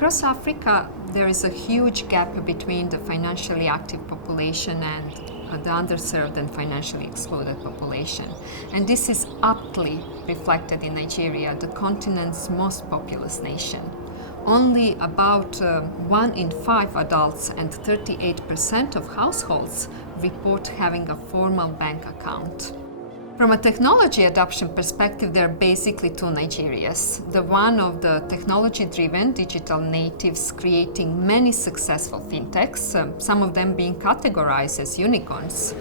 Across Africa, there is a huge gap between the financially active population and the underserved and financially excluded population. And this is aptly reflected in Nigeria, the continent's most populous nation. Only about 1 in 5 adults and 38% of households report having a formal bank account. From a technology adoption perspective, there are basically two Nigerias. The one of the technology-driven digital natives creating many successful fintechs, some of them being categorized as unicorns.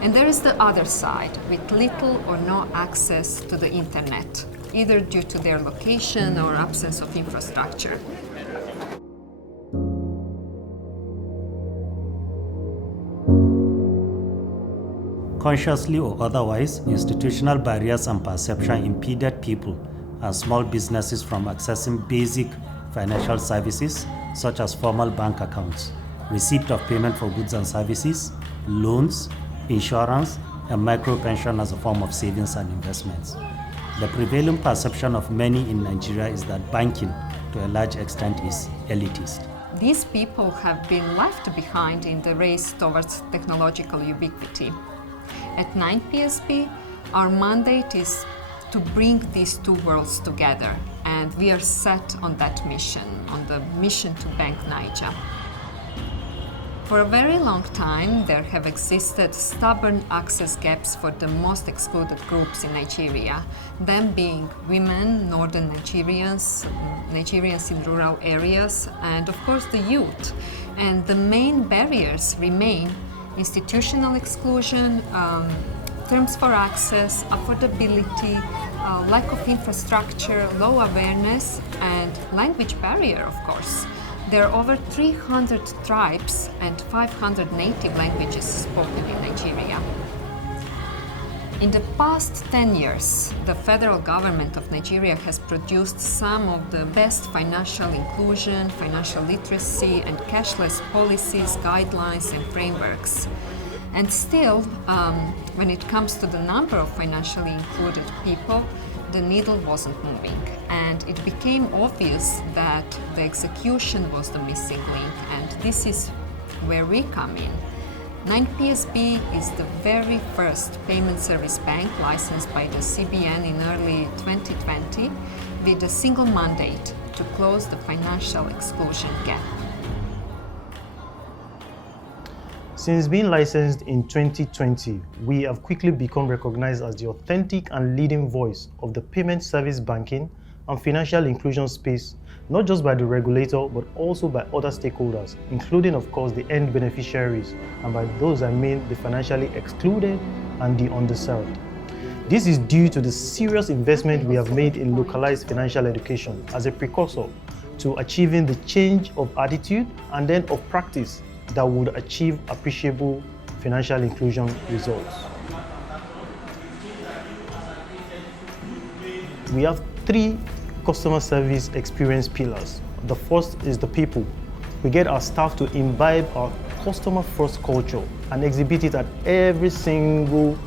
And there is the other side, with little or no access to the internet, either due to their location or absence of infrastructure. Consciously or otherwise, institutional barriers and perception impeded people and small businesses from accessing basic financial services such as formal bank accounts, receipt of payment for goods and services, loans, insurance, and micro-pension as a form of savings and investments. The prevailing perception of many in Nigeria is that banking, to a large extent, is elitist. These people have been left behind in the race towards technological ubiquity. At 9PSB, our mandate is to bring these two worlds together, and we are set on that mission, on the mission to bank Niger. For a very long time, there have existed stubborn access gaps for the most excluded groups in Nigeria, them being women, northern Nigerians, Nigerians in rural areas, and of course the youth. And the main barriers remain institutional exclusion, terms for access, affordability, lack of infrastructure, low awareness, and language barrier, of course. There are over 300 tribes and 500 native languages spoken in Nigeria. In the past 10 years, the federal government of Nigeria has produced some of the best financial inclusion, financial literacy, and cashless policies, guidelines, and frameworks. And still, when it comes to the number of financially included people, the needle wasn't moving. And it became obvious that the execution was the missing link, and this is where we come in. 9PSB is the very first payment service bank licensed by the CBN in early 2020 with a single mandate to close the financial exclusion gap. Since being licensed in 2020, we have quickly become recognized as the authentic and leading voice of the payment service banking and financial inclusion space, not just by the regulator, but also by other stakeholders, including, of course, the end beneficiaries, and by those I mean the financially excluded and the underserved. This is due to the serious investment we have made in localized financial education as a precursor to achieving the change of attitude and then of practice that would achieve appreciable financial inclusion results. We have 3 customer service experience pillars. The first is the people. We get our staff to imbibe our customer-first culture and exhibit it at every single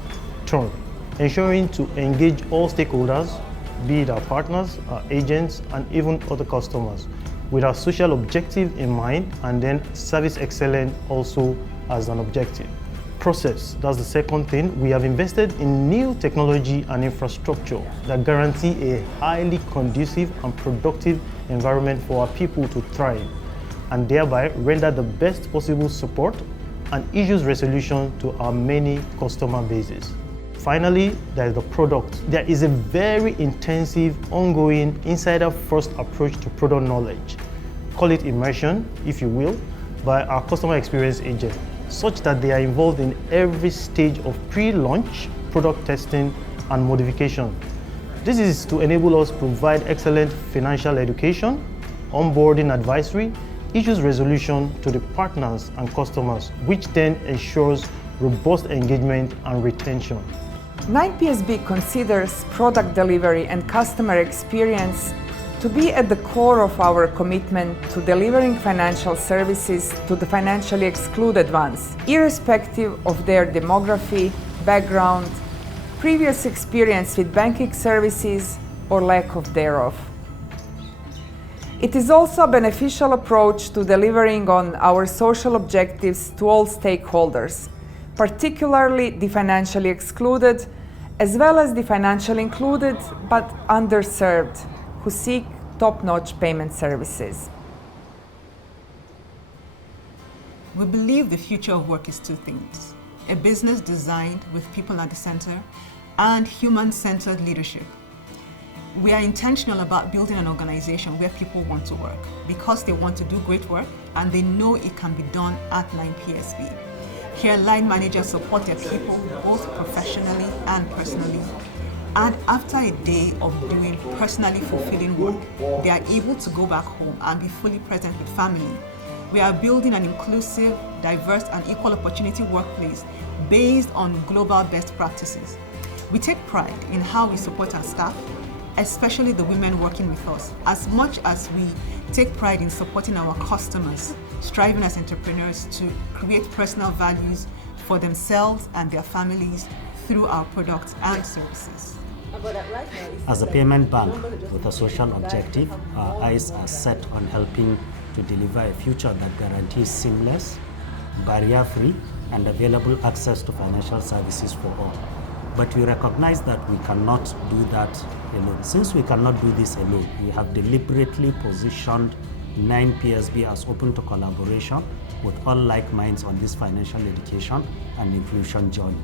turn, ensuring to engage all stakeholders, be it our partners, our agents, and even other customers, with our social objective in mind, and then service excellence also as an objective. Process, that's the second thing. We have invested in new technology and infrastructure that guarantee a highly conducive and productive environment for our people to thrive, and thereby render the best possible support and issues resolution to our many customer bases. Finally, there is the product. There is a very intensive, ongoing, insider-first approach to product knowledge, call it immersion, if you will, by our customer experience agent, such that they are involved in every stage of pre-launch, product testing, and modification. This is to enable us to provide excellent financial education, onboarding advisory, issues resolution to the partners and customers, which then ensures robust engagement and retention. 9PSB considers product delivery and customer experience to be at the core of our commitment to delivering financial services to the financially excluded ones, irrespective of their demography, background, previous experience with banking services, or lack of thereof. It is also a beneficial approach to delivering on our social objectives to all stakeholders, particularly the financially excluded, as well as the financially included but underserved, who seek top-notch payment services. We believe the future of work is two things: a business designed with people at the center and human-centered leadership. We are intentional about building an organization where people want to work because they want to do great work and they know it can be done at 9PSB. Here, line managers support their people both professionally and personally. And after a day of doing personally fulfilling work, they are able to go back home and be fully present with family. We are building an inclusive, diverse, and equal opportunity workplace based on global best practices. We take pride in how we support our staff, especially the women working with us, as much as we take pride in supporting our customers, striving as entrepreneurs to create personal values for themselves and their families through our products and services. As a payment bank with a social objective, our eyes are set on helping to deliver a future that guarantees seamless, barrier-free, and available access to financial services for all. But we recognize that we cannot do that alone. Since we cannot do this alone, we have deliberately positioned 9PSB as open to collaboration with all like minds on this financial education and inclusion journey.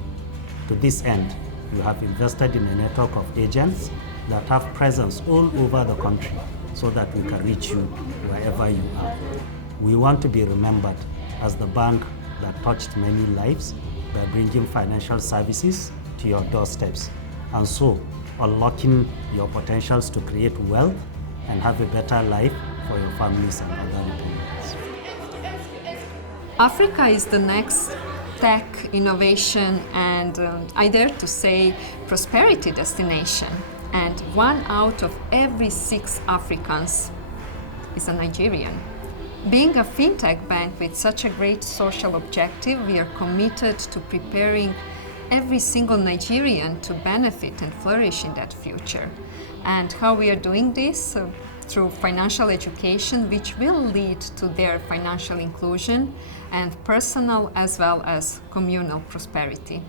To this end, we have invested in a network of agents that have presence all over the country so that we can reach you wherever you are. We want to be remembered as the bank that touched many lives by bringing financial services to your doorsteps, and so unlocking your potentials to create wealth and have a better life for your families and other dependents. Africa is the next tech, innovation, and I dare to say prosperity destination. And 1 out of every 6 Africans is a Nigerian. Being a fintech bank with such a great social objective, we are committed to preparing every single Nigerian to benefit and flourish in that future. And how we are doing this? Through financial education, which will lead to their financial inclusion and personal as well as communal prosperity.